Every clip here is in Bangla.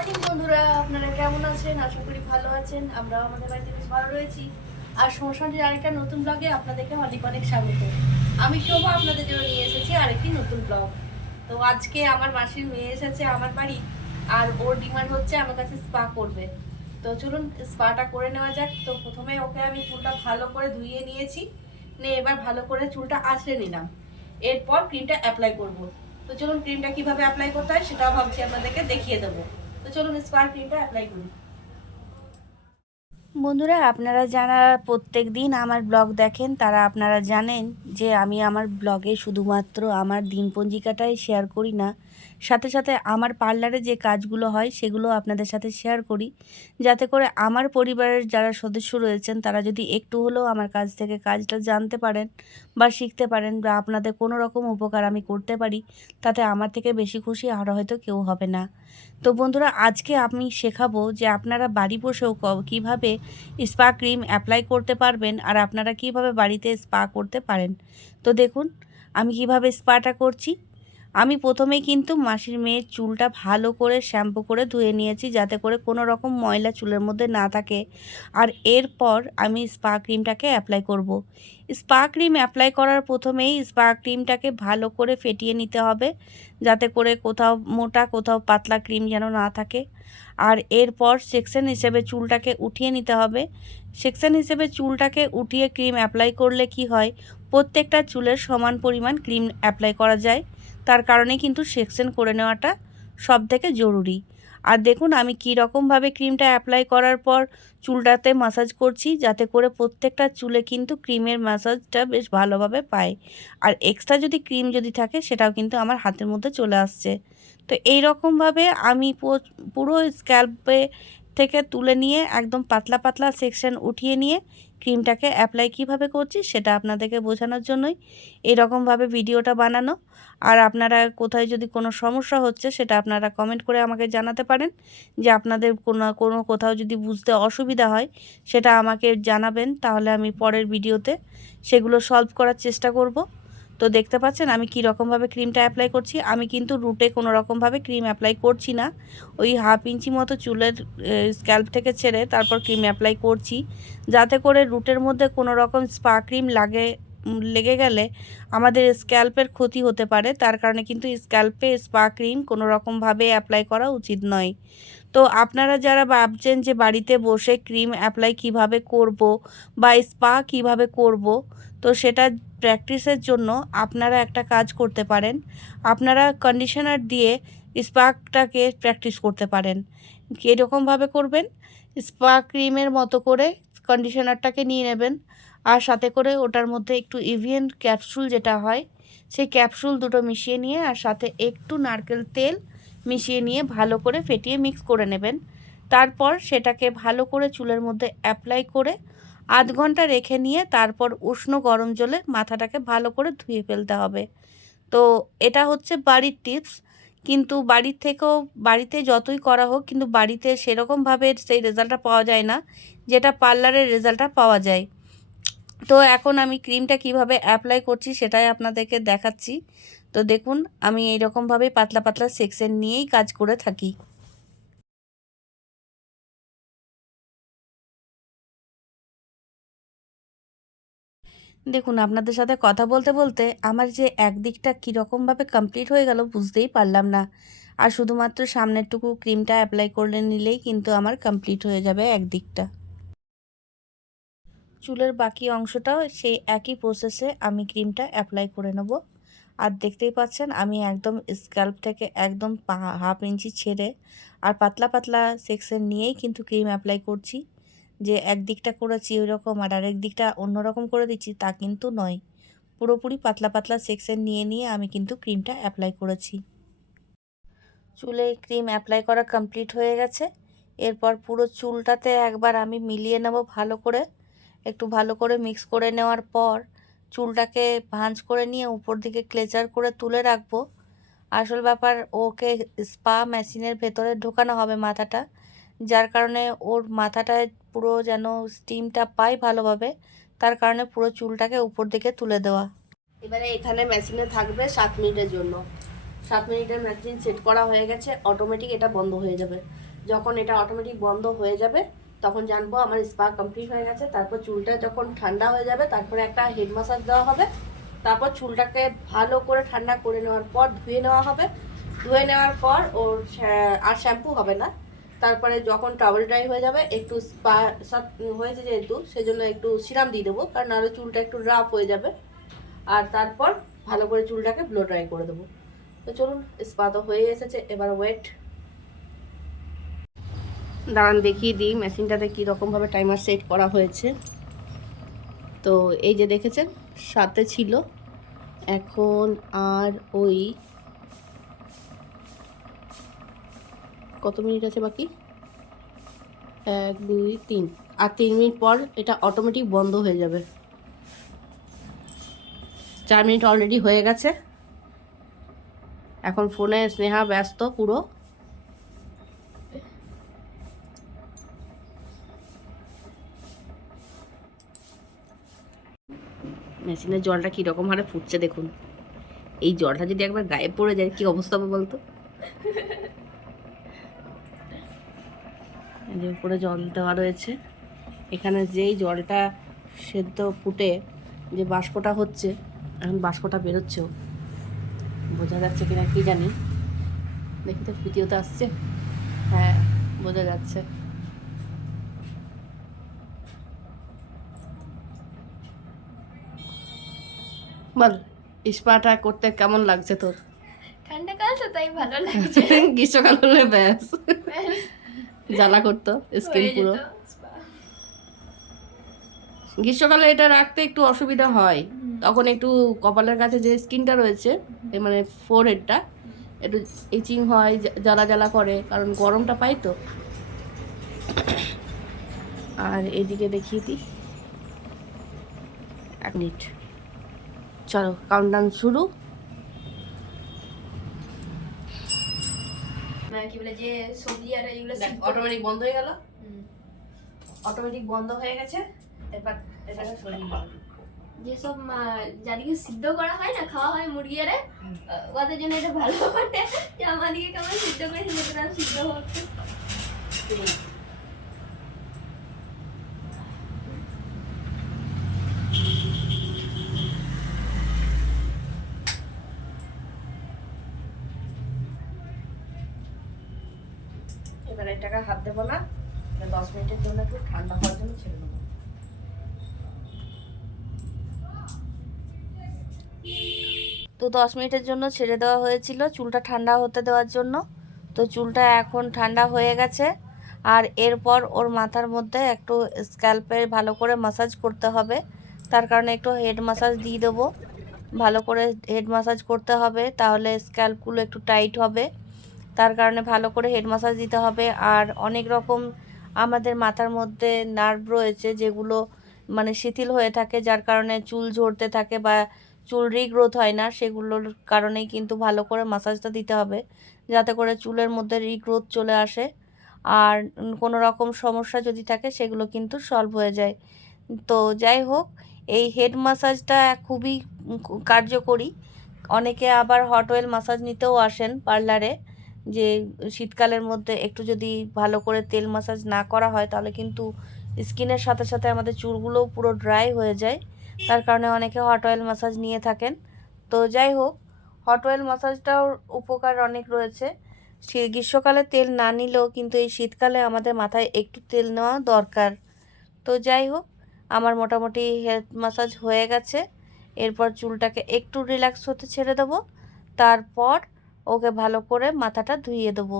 মর্নিং বন্ধুরা, আপনারা কেমন আছেন? আশা করি ভালো আছেন। আমরাও আমাদের বাড়িতে বেশ ভালো রয়েছি। আর সংসারের আরেকটা নতুন ব্লগে আপনাদেরকে অনেক অনেক স্বাগত। আমি শোভা আপনাদের জন্য নিয়ে এসেছি আরেকটি নতুন ব্লগ। তো আজকে আমার মাসির মেয়ে এসেছে আমার বাড়ি, আর ওর ডিমান্ড হচ্ছে আমার কাছে স্পা করবে। তো চলুন স্পাটা করে নেওয়া যাক। তো প্রথমে ওকে আমি চুলটা ভালো করে ধুইয়ে নিয়েছি, নিয়ে এবার ভালো করে চুলটা আঁচড়ে নিলাম। এরপর ক্রিমটা অ্যাপ্লাই করব। তো চলুন ক্রিমটা কিভাবে অ্যাপ্লাই করতে হয় সেটাও ভাবছি আপনাদেরকে দেখিয়ে দেবো। তো চলুন স্পার ক্রিমটা অ্যাপ্লাই করি। বন্ধুরা, আপনারা যারা প্রত্যেক দিন আমার ব্লগ দেখেন তারা আপনারা জানেন যে আমি আমার ব্লগে শুধুমাত্র আমার দিনপঞ্জিকাটাই শেয়ার করি না, সাথে সাথে আমার পার্লারে যে কাজগুলো হয় সেগুলো আপনাদের সাথে শেয়ার করি, যাতে করে আমার পরিবারের যারা সদস্য রয়েছেন তারা যদি একটু হলেও আমার কাছ থেকে কাজটা জানতে পারেন বা শিখতে পারেন, বা আপনাদের কোনো রকম উপকার আমি করতে পারি, তাতে আমার থেকে বেশি খুশি আর হয়তো কেউ হবে না। তো বন্ধুরা, আজকে আমি শেখাবো যে আপনারা বাড়ি বসেও কীভাবে স্পা ক্রিম অ্যাপ্লাই করতে পারবেন, আর আপনারা কিভাবে বাড়িতে স্পা করতে পারেন। তো দেখুন আমি কিভাবে স্পাটা করছি। আমি প্রথমেই কিন্তু মাসির মেয়ের চুলটা ভালো করে শ্যাম্পু করে ধুয়ে নিয়েছি, যাতে করে কোনো রকম ময়লা চুলের মধ্যে না থাকে। আর এরপর আমি স্পা ক্রিমটাকে অ্যাপ্লাই করব। স্পা ক্রিম অ্যাপ্লাই করার প্রথমেই স্পা ক্রিমটাকে ভালো করে ফেটিয়ে নিতে হবে, যাতে করে কোথাও মোটা কোথাও পাতলা ক্রিম যেন না থাকে। আর এরপর সেকশন হিসেবে চুলটাকে উঠিয়ে নিতে হবে। সেকশন হিসেবে চুলটাকে উঠিয়ে ক্রিম অ্যাপ্লাই করলে কি হয়, প্রত্যেকটা চুলের সমান পরিমাণ ক্রিম অ্যাপ্লাই করা যায়। তার কারণে কিন্তু সেকশন করে নেওয়াটা সবথেকে জরুরি। আর দেখুন আমি কী রকমভাবে ক্রিমটা অ্যাপ্লাই করার পর চুলটাতে ম্যাসাজ করছি, যাতে করে প্রত্যেকটা চুলে কিন্তু ক্রিমের ম্যাসাজটা বেশ ভালোভাবে পায়। আর এক্সট্রা যদি ক্রিম যদি থাকে সেটাও কিন্তু আমার হাতের মধ্যে চলে আসছে। তো এই রকমভাবে আমি পুরো স্ক্যাল্পে থেকে তুলে নিয়ে একদম পাতলা পাতলা সেকশন উঠিয়ে নিয়ে ক্রিমটাকে অ্যাপ্লাই কিভাবে করছি সেটা আপনাদেরকে বোঝানোর জন্যই এরকমভাবে ভিডিওটা বানানো। আর আপনারা কোথায় যদি কোনো সমস্যা হচ্ছে সেটা আপনারা কমেন্ট করে আমাকে জানাতে পারেন, যে আপনাদের কোনো কোথাও যদি বুঝতে অসুবিধা হয় সেটা আমাকে জানাবেন, তাহলে আমি পরের ভিডিওতে সেগুলো সলভ করার চেষ্টা করব। তো দেখতে পাচ্ছেন আমি কী রকমভাবে ক্রিমটা অ্যাপ্লাই করছি। আমি কিন্তু রুটে কোনো রকমভাবে ক্রিম অ্যাপ্লাই করছি না, ওই 1/2 ইঞ্চি মতো চুলের স্ক্যাল্প থেকে ছেড়ে তারপর ক্রিম অ্যাপ্লাই করছি, যাতে করে রুটের মধ্যে কোনো রকম স্পা ক্রিম লেগে গেলে আমাদের স্ক্যাল্পের ক্ষতি হতে পারে। তার কারণে কিন্তু স্ক্যাল্পে স্পা ক্রিম কোনো রকমভাবে অ্যাপ্লাই করা উচিত নয়। তো আপনারা যারা ভাবছেন যে বাড়িতে বসে ক্রিম অ্যাপ্লাই কিভাবে করব বা স্পা কিভাবে করব, তো সেটা প্র্যাকটিসের জন্য আপনারা একটা কাজ করতে পারেন। আপনারা কন্ডিশনার দিয়ে স্পাটাকে প্র্যাকটিস করতে পারেন। কীরকমভাবে করবেন, স্পা ক্রিমের মতো করে কন্ডিশনারটাকে নিয়ে নেবেন, আর সাথে করে ওটার মধ্যে একটু ইভিএন ক্যাপসুল যেটা হয় সেই ক্যাপসুল দুটো মিশিয়ে নিয়ে আর সাথে একটু নারকেল তেল মিশিয়ে নিয়ে ভালো করে ফেটিয়ে মিক্স করে নেবেন। তারপর সেটাকে ভালো করে চুলের মধ্যে অ্যাপ্লাই করে ০.৫ ঘন্টা রেখে নিয়ে তারপর উষ্ণ গরম জলে মাথাটাকে ভালো করে ধুয়ে ফেলতে হবে। তো এটা হচ্ছে বাড়ির টিপস, কিন্তু বাড়ির থেকেও বাড়িতে যতই করা হোক কিন্তু বাড়িতে সেরকমভাবে সেই রেজাল্টটা পাওয়া যায় না যেটা পার্লারের রেজাল্টটা পাওয়া যায়। তো এখন আমি ক্রিমটা কিভাবে অ্যাপ্লাই করছি সেটাই আপনাদেরকে দেখাচ্ছি। তো দেখুন আমি এইরকমভাবে পাতলা পাতলা সেকশন নিয়েই কাজ করে থাকি। দেখুন আপনাদের সাথে কথা বলতে বলতে আমার যে একদিকটা কীরকমভাবে কমপ্লিট হয়ে গেল বুঝতেই পারলাম না। আর শুধুমাত্র সামনেরটুকু ক্রিমটা অ্যাপ্লাই করে নিলেই কিন্তু আমার কমপ্লিট হয়ে যাবে একদিকটা। চুলের বাকি অংশটাও সেই একই প্রসেসে আমি ক্রিমটা অ্যাপ্লাই করে নেব। আর দেখতেই পাচ্ছেন আমি একদম স্ক্যাল্প থেকে একদম 1/2 ইঞ্চি ছেড়ে আর পাতলা পাতলা সেকশন নিয়েই কিন্তু ক্রিম অ্যাপ্লাই করছি। যে একদিকটা করেছি ওই রকম আর আরেক দিকটা অন্যরকম করে দিচ্ছি তা কিন্তু নয়। পুরোপুরি পাতলা পাতলা সেকশন নিয়ে নিয়ে আমি কিন্তু ক্রিমটা অ্যাপ্লাই করেছি। চুলে ক্রিম অ্যাপ্লাই করা কমপ্লিট হয়ে গেছে। এরপর পুরো চুলটাতে একবার আমি মিলিয়ে নেব ভালো করে। একটু ভালো করে মিক্স করে নেওয়ার পর চুলটাকে ভাঁজ করে নিয়ে উপর দিকে ক্লেচার করে তুলে রাখবো। আসল ব্যাপার, ওকে স্পা মেশিনের ভেতরে ঢোকানো হবে মাথাটা, যার কারণে ওর মাথাটায় পুরো যেন স্টিমটা পায় ভালোভাবে, তার কারণে পুরো চুলটাকে উপর দিকে তুলে দেওয়া। এবারে এখানে মেশিনে থাকবে 7 মিনিটের জন্য। 7 মিনিটের মেশিন সেট করা হয়ে গেছে, অটোমেটিক এটা বন্ধ হয়ে যাবে। যখন এটা অটোমেটিক বন্ধ হয়ে যাবে তখন জানবো আমার স্পা কমপ্লিট হয়ে গেছে। তারপর চুলটা যখন ঠান্ডা হয়ে যাবে তারপরে একটা হেড মাসাজ দেওয়া হবে। তারপর চুলটাকে ভালো করে ঠান্ডা করে নেওয়ার পর ধুয়ে নেওয়া হবে। ধুয়ে নেওয়ার পর ওর আর শ্যাম্পু হবে না। তারপরে যখন টাওয়েল ড্রাই হয়ে যাবে একটু স্পা সব হয়েছে যেহেতু সেজন্য একটু সিরাম দিয়ে দেবো, কারণ নাহলে চুলটা একটু রাফ হয়ে যাবে। আর তারপর ভালো করে চুলটাকে ব্লো ড্রাই করে দেবো। তো চলুন, স্পা তো হয়ে এসেছে, এবার ওয়েট। দাঁড়ান দেখিয়ে দিই মেশিনটাতে কীরকমভাবে টাইমার সেট করা হয়েছে। তো এই যে দেখেছেন 7-এ ছিল, এখন আর ওই কত মিনিট আছে বাকি, 1 2 3, আর 3 মিনিট পর এটা অটোমেটিক বন্ধ হয়ে যাবে। 4 মিনিট অলরেডি হয়ে গেছে। এখন ফোনে স্নেহা ব্যস্ত পুরো। মেশিনের জলটা কীরকম হারে ফুটছে দেখুন। এই জলটা যদি একবার গায়ে পড়ে যায় কী অবস্থা হবে বলতো। যে উপরে জল দেওয়া রয়েছে, এখানে যেই জলটা সেদ্ধ ফুটে যে বাষ্পটা হচ্ছে, এখন বাষ্পটা বেরোচ্ছেও, বোঝা যাচ্ছে কিনা কি জানি। দেখি তো ভিডিওতে আসছে, হ্যাঁ বোঝা যাচ্ছে। বল স্পাটা করতে কেমন লাগছে তোর? ঠান্ডাকাল তো তাই ভালো লাগছে। গ্রীষ্মকাল হলে ব্যাস জ্বালা করতো স্কিন পুরো। গ্রীষ্মকালে এটা রাখতে একটু অসুবিধা হয়, তখন একটু কপালের কাছে যে স্কিনটা রয়েছে মানে ফোরহেডটা একটু ইচিং হয়, জ্বালা জ্বালা করে, কারণ গরমটা পাই তো। আর এদিকে দেখিয়ে দিই, 1 মিনিট, চলো কাউন্টডাউন শুরু। কি বলে যে সবজি আর এগুলো অটোমেটিক বন্ধ হয়ে গেল, অটোমেটিক বন্ধ হয়ে গেছে। এবার এটাকে সরিয়ে নিলাম। যেসব যাদেরকে সিদ্ধ করা হয় না, খাওয়া হয় মুরগিরে, ওদের জন্য এটা ভালো বটে যে আমাদেরকে কেমন সিদ্ধ করে সেটা সিদ্ধ হচ্ছে। এবার এটাকে হাত দেবো না, 10 মিনিটের জন্য একটু ঠান্ডা হওয়ার জন্য ছেড়ে দেবো। তো 10 মিনিটের জন্য ছেড়ে দেওয়া হয়েছিল চুলটা ঠান্ডা হতে দেওয়ার জন্য। তো চুলটা এখন ঠান্ডা হয়ে গেছে। আর এরপর ওর মাথার মধ্যে একটু স্ক্যাল্পে ভালো করে মাসাজ করতে হবে, তার কারণে একটু হেড মাসাজ দিয়ে দেবো। ভালো করে হেড মাসাজ করতে হবে, তাহলে স্ক্যাল্পগুলো একটু টাইট হবে, তার কারণে ভালো করে হেড মাসাজ দিতে হবে। আর অনেক রকম আমাদের মাথার মধ্যে নার্ভ রয়েছে যেগুলো মানে শিথিল হয়ে থাকে, যার কারণে চুল ঝরতে থাকে বা চুল রিগ্রোথ হয় না, সেগুলোর কারণেই কিন্তু ভালো করে মাসাজটা দিতে হবে, যাতে করে চুলের মধ্যে রিগ্রোথ চলে আসে। আর কোনো রকম সমস্যা যদি থাকে সেগুলো কিন্তু সলভ হয়ে যায়। তো যাই হোক, এই হেড মাসাজটা খুবই কার্যকরী। অনেকে আবার হট অয়েল মাসাজ নিতেও আসেন পার্লারে, যে শীতকালের মধ্যে একটু যদি ভালো করে তেল মাসাজ না করা হয় তাহলে কিন্তু স্কিনের সাথে সাথে আমাদের চুলগুলোও পুরো ড্রাই হয়ে যায়, তার কারণে অনেকে হট অয়েল মাসাজ নিয়ে থাকেন। তো যাই হোক, হট অয়েল মাসাজটাও উপকার অনেক রয়েছে। গ্রীষ্মকালে তেল না নিলেও কিন্তু এই শীতকালে আমাদের মাথায় একটু তেল নেওয়া দরকার। তো যাই হোক, আমার মোটামুটি হেড মাসাজ হয়ে গেছে। এরপর চুলটাকে একটু রিল্যাক্স হতে ছেড়ে দেবো, তারপর ওকে ভালো করে মাথাটা ধুইয়ে দেবো।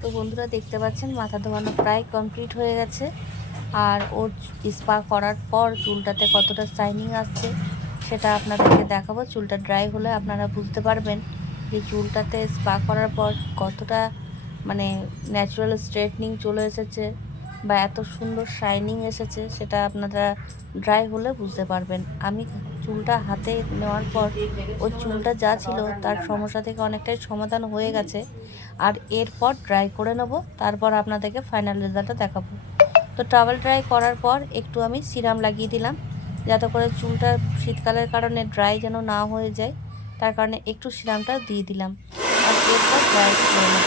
তো বন্ধুরা দেখতে পাচ্ছেন মাথা ধোয়ানো প্রায় কমপ্লিট হয়ে গেছে। আর ওর স্পা করার পর চুলটাতে কতটা শাইনিং আসছে সেটা আপনাদেরকে দেখাবো। চুলটা ড্রাই হলে আপনারা বুঝতে পারবেন যে চুলটাতে স্পা করার পর কতটা মানে ন্যাচারাল স্ট্রেটনিং চলে এসেছে বা এত সুন্দর শাইনিং এসেছে, সেটা আপনারা ড্রাই হলে বুঝতে পারবেন। আমি চুলটা হাতে নেওয়ার পর ওর চুলটা যা ছিল তার সমস্যা থেকে অনেকটাই সমাধান হয়ে গেছে। আর এরপর ড্রাই করে নেব, তারপর আপনাদেরকে ফাইনাল রেজাল্টটা দেখাবো। তো টাওয়েল ড্রাই করার পর একটু আমি সিরাম লাগিয়ে দিলাম, যাতে করে চুলটা শীতকালের কারণে ড্রাই যেন না হয়ে যায়, তার কারণে একটু সিরামটা দিয়ে দিলাম। আর এরপর ড্রাই করে নেব।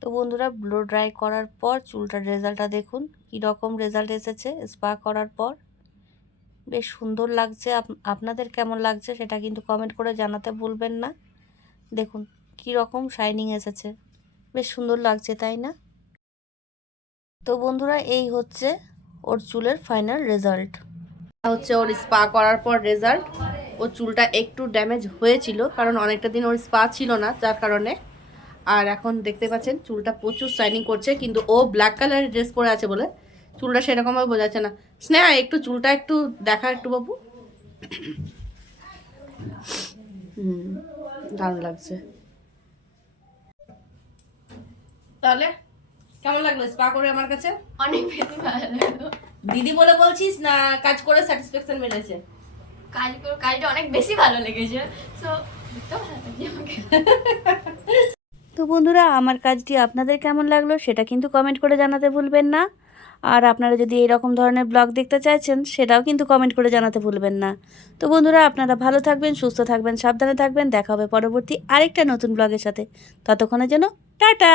তো বন্ধুরা, ব্লো ড্রাই করার পর চুলটার রেজাল্টটা দেখুন কীরকম রেজাল্ট এসেছে স্পা করার পর। বেশ সুন্দর লাগছে। আপনাদের কেমন লাগছে সেটা কিন্তু কমেন্ট করে জানাতে ভুলবেন না। দেখুন কীরকম শাইনিং এসেছে, বেশ সুন্দর লাগছে, তাই না? তো বন্ধুরা, এই হচ্ছে ওর চুলের ফাইনাল রেজাল্ট। হচ্ছে ওর স্পা করার পর রেজাল্ট। ওর চুলটা একটু ড্যামেজ হয়েছিল, কারণ অনেকটা দিন ওর স্পা ছিল না, যার কারণে। আর এখন দেখতে পাচ্ছেন চুলটা প্রচুর শাইনিং করছে, কিন্তু ও ব্ল্যাক কালারের ড্রেস পরে আছে বলে চুলটা সেরকমভাবে বোঝা যাচ্ছে না। স্নেহা, একটু চুলটা একটু দেখা একটু বাবু। দারুণ লাগছে। তাহলে কেমন লাগলো স্পা করে আমার কাছে? অনেক বেশি ভালো লাগলো। দিদি বলে বলছিস না কাজ করে স্যাটিসফ্যাকশন মিলেছে? কাজটা অনেক বেশি ভালো লেগেছে। সো তো ভালো লাগছে আমাকে। তো বন্ধুরা, আমার কাজটি আপনাদের কেমন লাগলো সেটা কিন্তু কমেন্ট করে জানাতে ভুলবেন না। আর আপনারা যদি এরকম ধরনের ব্লগ দেখতে চাইছেন সেটাও কিন্তু কমেন্ট করে জানাতে ভুলবেন না। তো বন্ধুরা, আপনারা ভালো থাকবেন, সুস্থ থাকবেন, সাবধানে থাকবেন। দেখা হবে পরবর্তী আরেকটা নতুন ব্লগের সাথে। ততক্ষণের জন্য টাটা।